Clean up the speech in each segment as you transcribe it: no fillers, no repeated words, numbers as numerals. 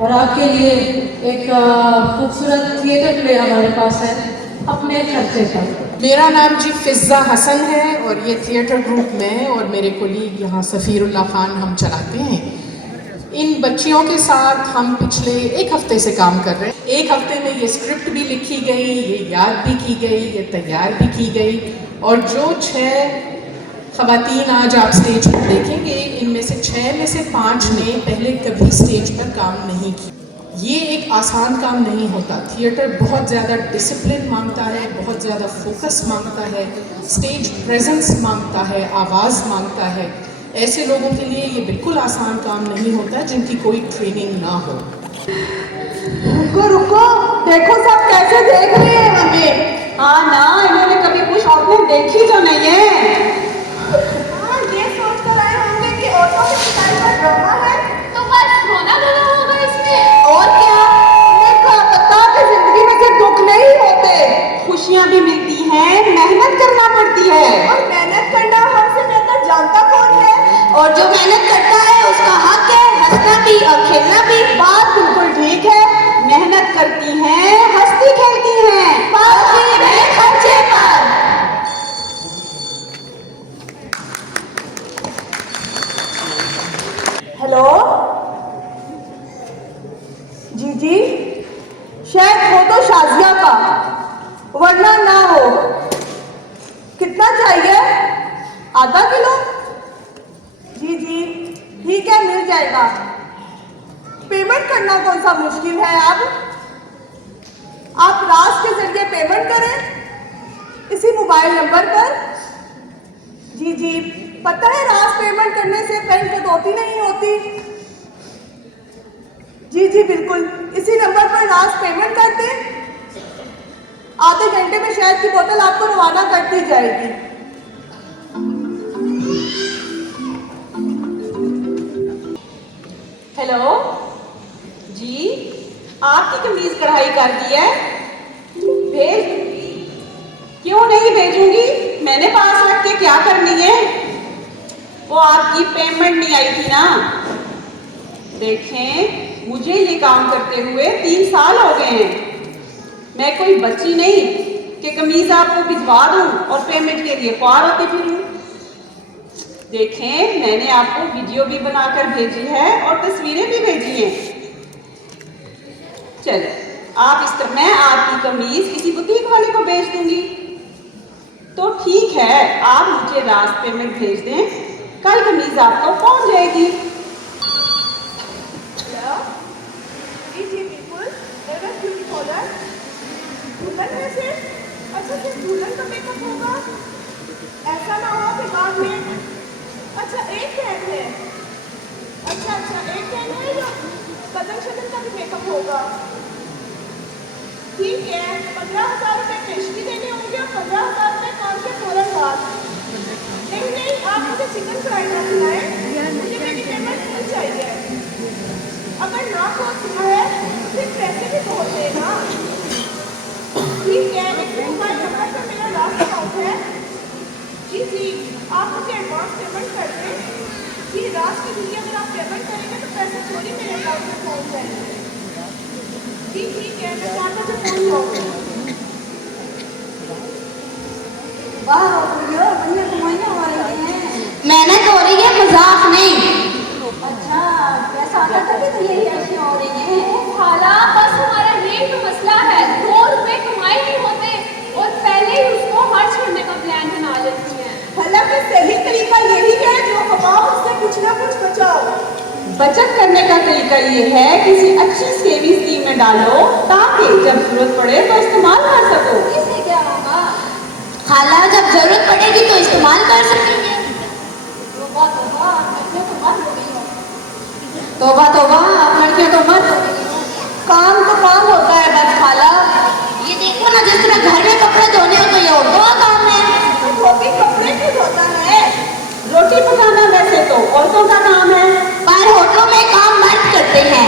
और आपके लिए एक खूबसूरत थिएटर प्ले हमारे पास है अपने खर्चे पर। मेरा नाम जी फिज़ा हसन है और ये थिएटर ग्रुप में और मेरे कोलीग यहाँ सफ़ीरुल्लाह खान हम चलाते हैं। इन बच्चियों के साथ हम पिछले एक हफ्ते से काम कर रहे हैं। एक हफ्ते में ये स्क्रिप्ट भी लिखी गई, ये याद भी की गई, ये तैयार भी की गई और जो 6 ख़वातीन आज आप स्टेज पर देखेंगे इनमें से 6 में से 5 ने पहले कभी स्टेज पर काम नहीं किया। ये एक आसान काम नहीं होता। थिएटर बहुत ज़्यादा डिसिप्लिन मांगता है, बहुत ज़्यादा फोकस मांगता है, स्टेज प्रेजेंस मांगता है, आवाज़ मांगता है। ऐसे लोगों के लिए ये बिल्कुल आसान काम नहीं होता जिनकी कोई ट्रेनिंग ना हो। रुको रुको, देखो सब कैसे देख रहे हैं हमें। हाँ ना, इन्होंने कभी कुछ औरतें देखी जो नहीं है। हाँ, ये सोच कर आए होंगे कि औरतों के शिकायत का ड्रामा है, तो बस रोना धोना होगा इसमें। और क्या? उन्हें क्या पता कि जिंदगी में सिर्फ दुख नहीं होते, खुशियाँ भी मिलती हैं, मेहनत करना पड़ती है। और मेहनत करना हमसे बेहतर जानता कौन है? और जो मेहनत करता है उसका हक है हंसना भी और खेलना भी। बात बिल्कुल ठीक है, मेहनत करती हैं, हंसती खेलती हैं, अपने खर्चे पर। हेलो जी जी, शायद हो तो शाजिया का, वरना ना हो। कितना चाहिए? आधा किलो? जी जी ठीक है, मिल जाएगा। पेमेंट करना कौन सा मुश्किल है? अब आप राज के जरिए पेमेंट करें इसी मोबाइल नंबर पर। जी जी, पता है राज पेमेंट करने से बैंक कटौती नहीं होती। जी जी बिल्कुल, इसी नंबर पर राज पेमेंट कर दें, आधे घंटे में शहद की बोतल आपको रवाना कर दी जाएगी। हेलो जी, आपकी कमीज कढ़ाई कर दी है, भेज दूंगी। क्यों नहीं भेजूंगी, मैंने पास रख के क्या करनी है? वो आपकी पेमेंट नहीं आई थी ना। देखें, मुझे ये काम करते हुए 3 साल हो गए हैं। मैं कोई बच्ची नहीं कि कमीज आपको भिजवा दूं और पेमेंट के लिए पार होती फिरूं। देखें, मैंने आपको वीडियो भी बनाकर भेजी है और तस्वीरें भी भेजी हैं। चलो, आप इस तरह मैं आपकी कमीज किसी बुटीक वाले को भेज दूंगी। तो ठीक है, आप मुझे रास्ते में भेज दें, कल कमीज आपको पहुंच जाएगी। जी जी बिल्कुल, दुल्हन में से अच्छा सिर्फ दुल्हन का मेकअप होगा? ऐसा ना हो कि बाद में अच्छा एक कैन है, अच्छा एक कैन है जो कदम शदन का भी मेकअप होगा। ठीक है, 15,000 रुपये पेशगी देने होंगे और 15,000 रुपये काम के फौरन बाद। नहीं, आप मुझे चिकन फ्राई ना खिलाएं, मुझे मेरी पेमेंट फुल चाहिए। अगर ना पहुँच रहा है तो फिर पैसे भी पहुँच देना। ठीक है, इस मोबाइल नंबर पर मेरा लास्ट अकाउंट है। जी, आप मुझे एडवांस पेमेंट कर दें। जी, रात के दिन अगर आप पेमेंट करेंगे तो पैसे थोड़ी मेरे अकाउंट में पहुँच जाएंगे। जी ठीक है, मैं 4 बजे पहुँच जाऊँगी। वाह भैया, बढ़िया कमाइयाँ हो रही हैं। मेहनत हो रही है, मजाक नहीं। अच्छा, पैसा आता तभी तो यही ऐसी हो रही है। खाला, बस हमारा रेट का मसला है, 2 रुपए कमाए नहीं होते और पहले ही उसको खर्च करने का प्लान बना लेती हैं। हालांकि सही तरीका यही है जो कमाओ उससे कुछ ना कुछ बचाओ। बचत करने का तरीका ये है, किसी अच्छी सेविंग स्कीम में डालो ताकि जब जरूरत पड़े तो इस्तेमाल कर सको। इससे क्या होगा? खाला, जब जरूरत पड़ेगी तो इस्तेमाल कर सकेंगे। तौबा तौबा, आप लड़कियां तो मत। काम तो काम होता है बस खाला। ये देखो ना, जिस तरह घर में कपड़े धोने हो तो ये औरतों का काम है। धोबी कपड़े क्यों धोता है? रोटी पकाना वैसे तो औरतों का काम है, पर होटलों में काम मर्द करते हैं।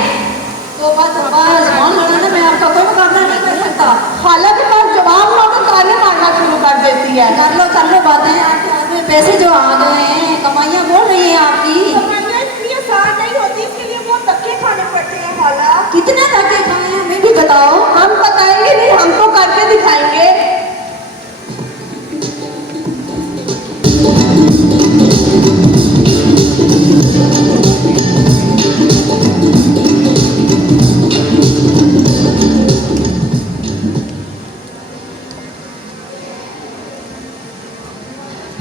तौबा तौबा, ज़बान लगाना मैं आपका कोई मुकाबला नहीं कर सकता। खाला के पास जवाब ना तो ताने मारना शुरू कर देती है। कर लो बातें, आपके पैसे जो आ गए हैं, कमाइयाँ बोल रही हैं आपकी। कमाइयाँ इतनी आसान नहीं होती, इसके लिए बहुत धक्के खाने पड़ते हैं खाला। कितना धक्के खाए हैं हमें भी बताओ। हम बताएंगे नहीं, हम तो करके दिखाएंगे।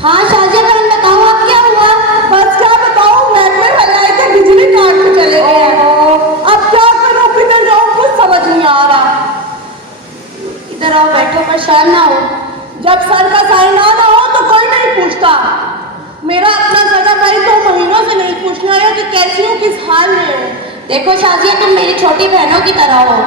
हाँ शाजिया बहन बताओ अब क्या हुआ। बस क्या बताऊं, महकमे हल्लाए थे, बिजली काट के चले गए हैं। अब क्या करूं, किधर जाऊं, कुछ समझ नहीं आ रहा। इधर आओ बैठो, परेशान ना हो। जब सर का साइन ना हो तो कोई नहीं पूछता। मेरा अपना सगा भाई 2 महीनों से नहीं पूछना है कि कैसी हूँ, किस हाल में हूँ। देखो शाजिया तुम मेरी छोटी बहनों की तरह हो।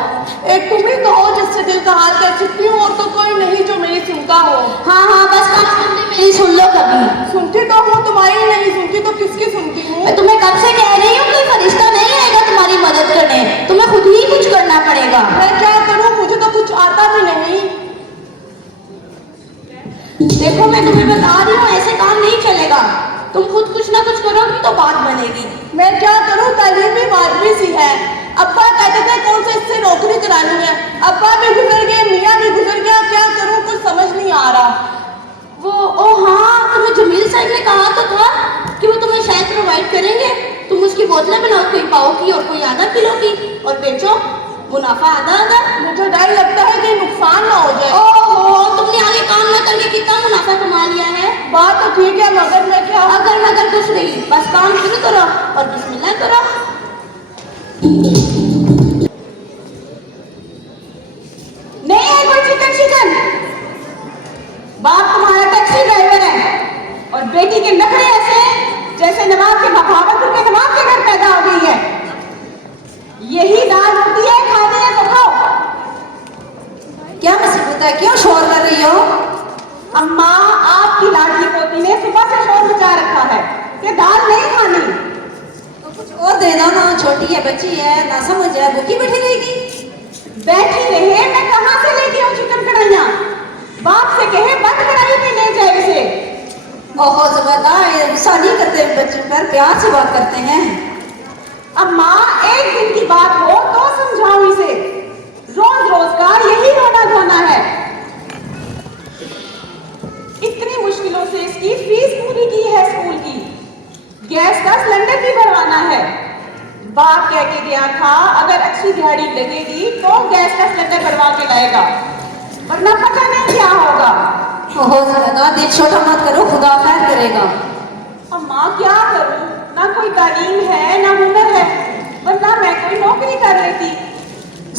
एक तुम ही तो हो जिससे दिल का हाल कह सकती हूँ, और तो कोई नहीं जो मेरी सुनता हो। हाँ हाँ बस कब सुनती मेरी सुन लो कभी। सुनती तो हूँ, तुम्हारी नहीं सुनती तो किसकी सुनती हूँ। मैं तुम्हें कब से कह रही हूँ कोई फरिश्ता नहीं आएगा तुम्हारी मदद करने, तुम्हें खुद ही कुछ करना पड़ेगा। मैं क्या करूँ, मुझे तो कुछ आता भी नहीं। देखो मैं तुम्हें बता रही हूँ ऐसे काम नहीं चलेगा, तुम खुद कुछ ना कुछ करोगी तो बात बनेगी। मैं क्या करूँ, तालीम भी माधवी सी है। अब्बा कहते थे कौन से इससे नौकरी करानी है, अब्बा भी गुजर गए, मियाँ भी गुजर गया, क्या करूँ कुछ समझ नहीं आ रहा। वो ओ हाँ तुम्हें जमील साहब ने कहा तो था कि वो तुम्हें शायद प्रोवाइड करेंगे, तुम उसकी बोतलें बनाओ, कोई पाव की और कोई आधा किलो की, और बेचो, मुनाफा आधा आधा। मुझे डर लगता है कि नुकसान ना हो जाए। ओहो तुमने आगे काम ना करके कितना मुनाफा कमा लिया है। बात तो ठीक है, मगर मैं क्या। अगर मगर कुछ नहीं, बस काम शुरू करो और बिस्मिल्लाह करो। नहीं है कोई चिकन शिकन। बाप तुम्हारा टैक्सी ड्राइवर है और बेटी के नखरे ऐसे हैं जैसे नवाब के बहावलपुर के नवाब के घर पैदा हो गई है। यही दाल होती है, खाने हैं तो खाओ। क्या मुसीबत है, क्यों शोर कर रही हो। अम्मा आपकी लाडली पोती ने सुबह से शोर मचा रखा है कि दाल नहीं खानी। तो कुछ और दे दो ना, छोटी है बच्ची है ना समझ है, भूखी बैठी रहेगी। बैठी रहे, मैं कहाँ से लेके आऊं चिकन कढ़ाइयाँ। बाप से कहे बंद कढ़ाई में ले जाए इसे। ओहो ज़ुबैदा गुस्सा नहीं करते बच्चों पर, प्यार से बात करते हैं। अम्मा एक दिन की बात हो तो समझाओ इसे, रोज रोज का यही रोना धोना है। इतनी मुश्किलों से इसकी फीस पूरी की है स्कूल की, गैस का सिलेंडर भी भरवाना है। बाप कह के गया था अगर अच्छी दिहाड़ी लगेगी तो गैस का सिलेंडर भरवा के लाएगा, वरना पता नहीं क्या होगा। ओहो ज़ुबैदा दिल छोटा मत करो, खुदा खैर करेगा। अम्मा क्या करूं, ना कोई तालीम है ना हुनर है, वरना मैं कोई नौकरी कर लेती।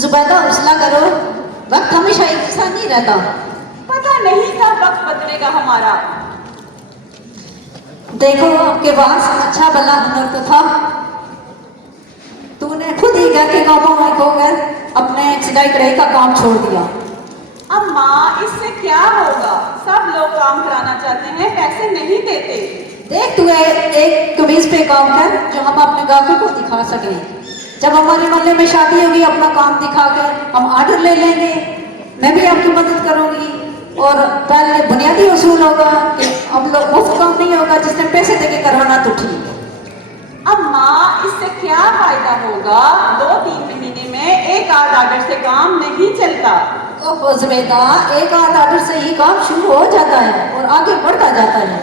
ज़ुबैदा हौसला करो, वक्त हमेशा एक जैसा नहीं रहता। पता नहीं कब वक्त बदलेगा हमारा। देखो आपके पास अच्छा भला हुनर तो था, तूने खुद ही घर के कामों में खोकर अपने सिलाई कढ़ाई का काम छोड़ दिया। अम्मा इससे क्या होगा, सब लोग काम कराना चाहते हैं, पैसे नहीं देते। देख तू एक कमीज पे काम कर जो हम अपने ग्राहकों को दिखा सकें। जब हमारे मोहल्ले में शादी होगी अपना काम दिखाकर हम ऑर्डर ले लेंगे, मैं भी आपकी मदद करूंगी। और पहले बुनियादी उसूल होगा कि अब लोग मुफ्त काम नहीं होगा, जिसने पैसे देके करवाना तो ठीक है। अम्मा इससे क्या फायदा होगा, 2-3 महीने में एक आध ऑर्डर से काम नहीं चलता। ओहो ज़ुबैदा एक आध ऑर्डर से ही काम शुरू हो जाता है और आगे बढ़ता जाता है।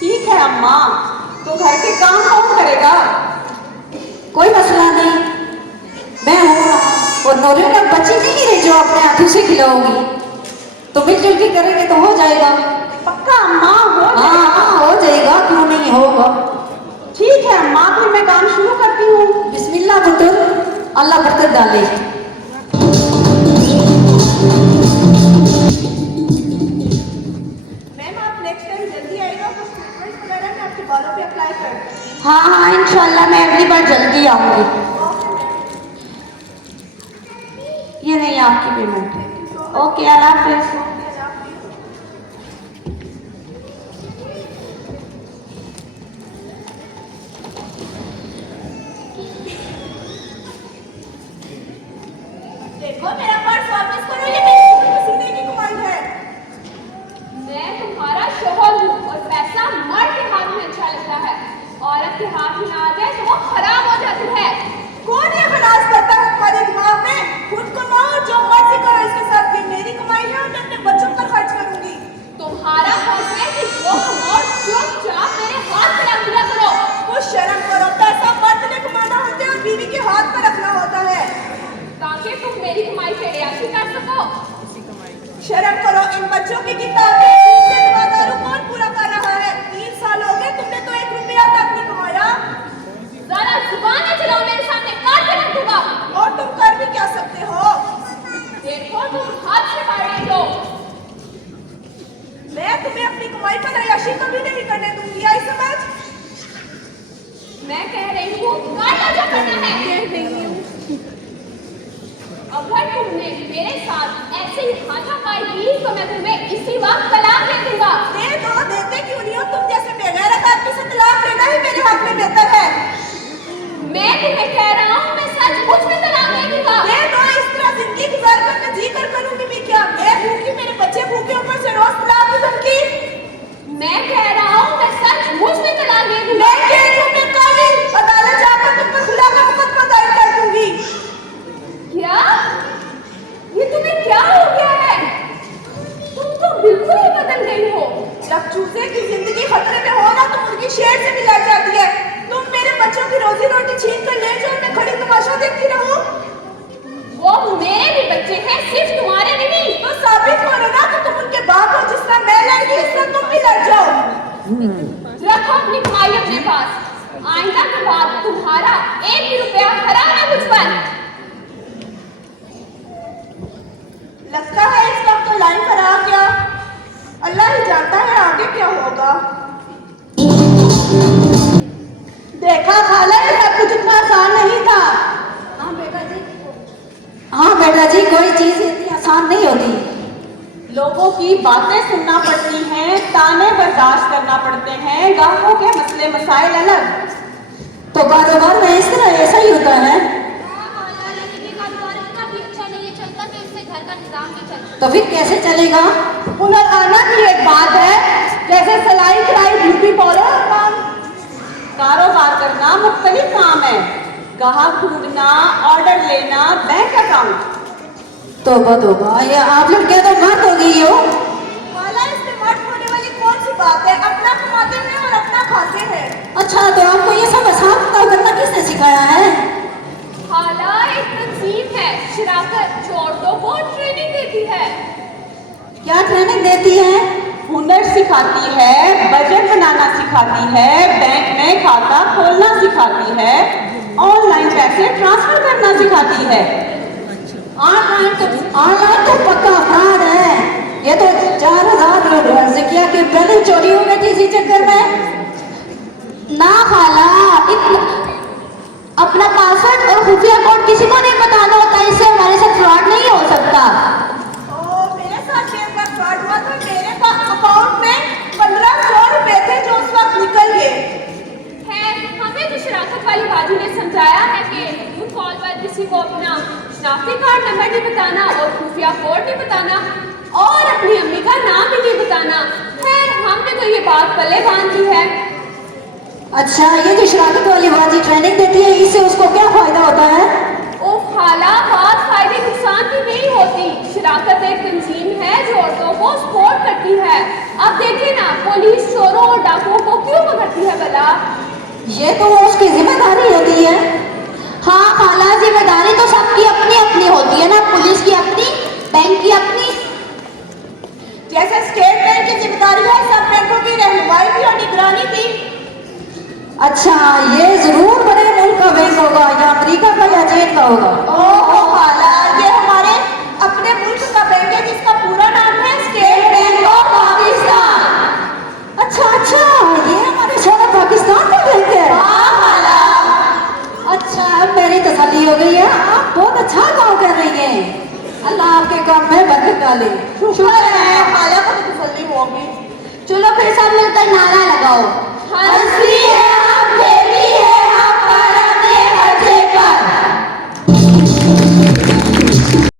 ठीक है अम्मा, तो घर के काम कौन करेगा। कोई मसला नहीं, मैं हूँ और नौरे में बच्ची नहीं है जो अपने हाथों से खिलाऊंगी, तो मिलजुल के करेंगे तो हो जाएगा। पक्का अम्मा हो जाएगा। हाँ हो जाएगा, क्यों नहीं होगा। ठीक है अम्मा, फिर मैं काम शुरू करती हूँ। बिस्मिल्लाह पुत्र, अल्लाह बरकत डाले। मैम आप नेक्स्ट टाइम जल्दी आएगा, कुछ ट्रीटमेंट वगैरह मैं आपके बालों पे अप्लाई कर दूँगी। हाँ हाँ इंशाल्लाह मैं अगली बार जल्दी आऊंगी। ये नहीं आपकी पेमेंट है। ओके अल्लाह हाफिज़। देखो मेरा पर्स वापस करो, ये मेरे पसीने की कमाई है। मैं तुम्हारा शोहर हूँ और पैसा मर्द के हाथ में अच्छा लगता है, औरत के हाथ में आ जाए तो वो खराब हो जाती है। इन बच्चों की किताबें फीसें दुआदारू कौन पूरा कर रहा है? 3 साल हो गए, तुमने तो 1 रुपया तक नहीं कमाया। जरा जुबान न चलाओ मेरे सामने, काट के रख दूंगा। और तुम कर भी क्या सकते हो? देखो तुम हाथ से मार रही हो। मैं तुम्हें अपनी कमाई पर अय्याशी कभी नहीं करने दूंगी, आई समझ? मैं कह रही हूँ काटा जो करना है। अगर तुमने मेरे साथ ऐसे ही हाथापाई की तो मैं तुम्हें इसी वक्त तलाक दे दूंगा। दे दो, देते क्यों नहीं हो? तुम जैसे बेगैरत आदमी से तलाक लेना ही मेरे हाथ में बेहतर है। मैं तुम्हें कह रहा हूँ मैं सचमुच में तलाक दे दूंगा। दे दो, इस तरह जिंदगी गुजार कर मैं जी कर करूंगी भी क्या? मैं भूखी, मेरे बच्चे भूखे, ऊपर से रोज तलाक की धमकी। मैं कह रहा हूँ मैं सचमुच में तलाक दे दूंगा। मैं कह रही हूँ मैं कल ही अदालत जाकर तुम पर खुला का मुकदमा दायर कर दूंगी। क्या? ये तुम्हें क्या हो गया है? तुम तो बिल्कुल ही बदल गई हो। जब चूजे की जिंदगी खतरे में हो ना तो उनकी शेर से भी लड़ जाती है। तुम मेरे बच्चों की रोजी रोटी छीन कर ले जाओ, मैं खड़ी तमाशा देखती रहूं? वो मेरे भी बच्चे हैं, सिर्फ तुम्हारे नहीं। तो साबित करो ना कि तुम उनके बाप हो। जिस तरह मैं लड़ गई, इस तरह तुम भी लड़ जाओ। रखो अपनी कमाई अपने पास। आइंदा के बाद तुम्हारा 1 भी रुपया हराना मुझ पर। लगता है इस वक्त तो लाइन पर आ गया। अल्लाह ही जानता है आगे क्या होगा। देखा खाला, ये सब कुछ इतना आसान नहीं था। हाँ बेटा जी, कोई चीज इतनी आसान नहीं होती। लोगों की बातें सुनना पड़ती हैं, ताने बर्दाश्त करना पड़ते हैं, गांवों के मसले मसाइल अलग। तो कारोबार में इस तरह ऐसा ही होता है। तो फिर कैसे चलेगा? हुनर आना भी एक बात है, जैसे सिलाई कढ़ाई ब्यूटी पार्लर काम। कारोबार करना मुख्तलिफ काम है, ग्राहक ढूंढना, ऑर्डर लेना, बैंक अकाउंट। तोबा, ये आप लड़कियां तो मर्द हो गई हो। वाला इसमें मर्द होने वाली कौन सी बात है? अपना कमाते हैं और अपना खाते हैं। अच्छा, तो आपको ये सब हिसाब किताब करना किसने सिखाया है? खाला एक तंजीम है शराकत, जो औरतों को ट्रेनिंग देती है। क्या ट्रेनिंग देती है? हुनर सिखाती है, बजट बनाना सिखाती है, बैंक में खाता खोलना सिखाती है, ऑनलाइन पैसे ट्रांसफर करना सिखाती है। ऑनलाइन तो पक्का फ्रॉड है। ये तो 4000 जिकिया की बैलेंस चोरी हो गई थी इसी चक्कर में। ना खाला, अपना पासवर्ड और खुफिया कोड किसी को नहीं बताना होता, इससे हमारे साथ फ्रॉड नहीं हो सकता। मेरे साथ एक बार फ्रॉड हुआ था। मेरे अकाउंट में 1500 रुपए थे जो उस वक्त निकल गए। खैर, हमें तो शराकत वाली बाजू ने समझाया है कि टेलीफोन कॉल पर किसी को अपना शनाख्ती कार्ड नंबर नहीं बताना और खुफिया कोड नहीं बताना और अपनी अम्मी का नाम भी नहीं बताना। खैर, हमने तो ये बात पल्ले बांध दी है। अच्छा, ये जो शराकत वाली बाजी ट्रेनिंग देती है, इससे उसको क्या फायदा होता है? ओ खाला, बात फायदे नुकसान की नहीं होती। शराकत एक तंजीम है जो औरतों को सपोर्ट करती है। अब देखिए ना, पुलिस चोरों और डाकुओं को क्यों पकड़ती है भला? ये तो उसकी जिम्मेदारी होती है। हाँ खाला, जिम्मेदारी तो सबकी अपनी अपनी होती है ना, पुलिस की अपनी, बैंक की अपनी। जैसे स्टेट बैंक की जिम्मेदारी है, सब बैंकों की रहनुमाई भी और निगरानी की। अच्छा, ये जरूर बड़े मुल्क का बैंक होगा, या अमेरिका का या चीन का होगा। ओहो खाला, ये हमारे अपने मुल्क का बैंक है जिसका पूरा नाम है स्टेट बैंक ऑफ पाकिस्तान। अच्छा, ये हमारे शहर पाकिस्तान का बैंक है। हाँ खाला। अच्छा, अब मेरी तसल्ली हो गई है। आप बहुत अच्छा काम कर रही हैं। अल्लाह आपके काम में बरकत डाले। शुक्र है, खाला को तो तसल्ली होगी। चलो फिर सब मिलकर नारा लगाओ, हंसी है